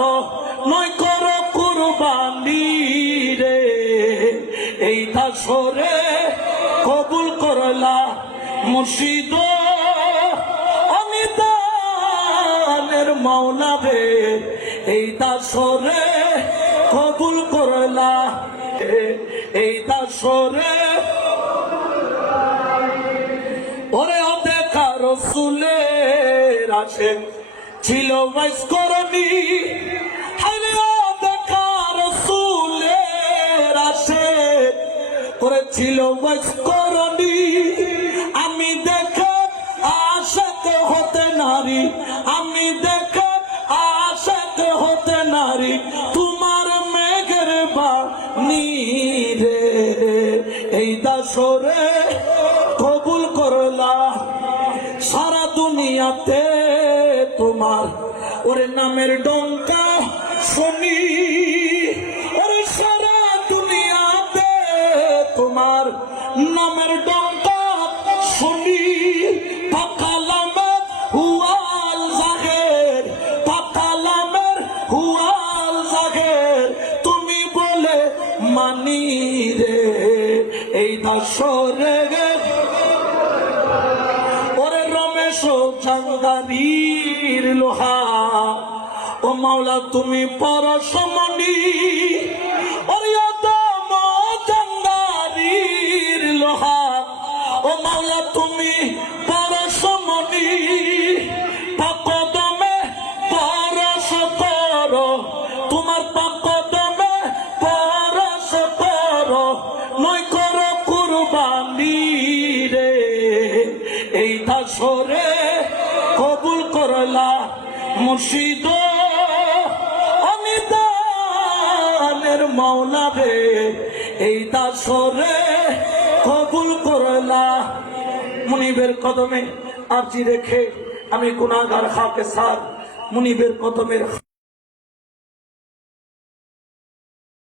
করো নয় করো কুরবানি রে এই দাসরে কবুল করলা মুর্শিদ অনিদানের মাওলা রে এই দাসরে কবুল করলা এই দাসরে ওরে দেখা রসুলের আশেক ছিল বাইশ করণী দেখা রসুলের আশেক করেছিল বাইশ করণী আমি দেখে আশেক হতে নারী আমি দেখে আশেক হতে নারী তোমার মেঘের বাণী রে এই দাসরে কবুল করলা সারা দুনিয়াতে তোমার ওরে নামের ডঙ্কা শুনি ওরে সারা দুনিয়াতে তোমার নামের ডঙ্কা শুনি পাকালামের হুয়াল জাগের পাকালামের হুয়াল জাগের তুমি বলে মানি রে এই দাসরে ওরে রমেশ জাঙ্গারির লোহা ও মাওলা তুমি পরশমণি ওরে আদম জাঙ্গারির লোহা ও মাওলা তুমি পরশমণি পাকদমে পরশ করো তোমার পাকদমে পরশ করো নয় করো কুরবানি রে এই দাসরে কবুল করলা মুর্শিদ অনিদানের মাওলা রে এই দাসরে কবুল করলা মুনিবের কদমে আরজি রেখে আমি গুনাহগার খাকে সাথ মুনিবের কদমের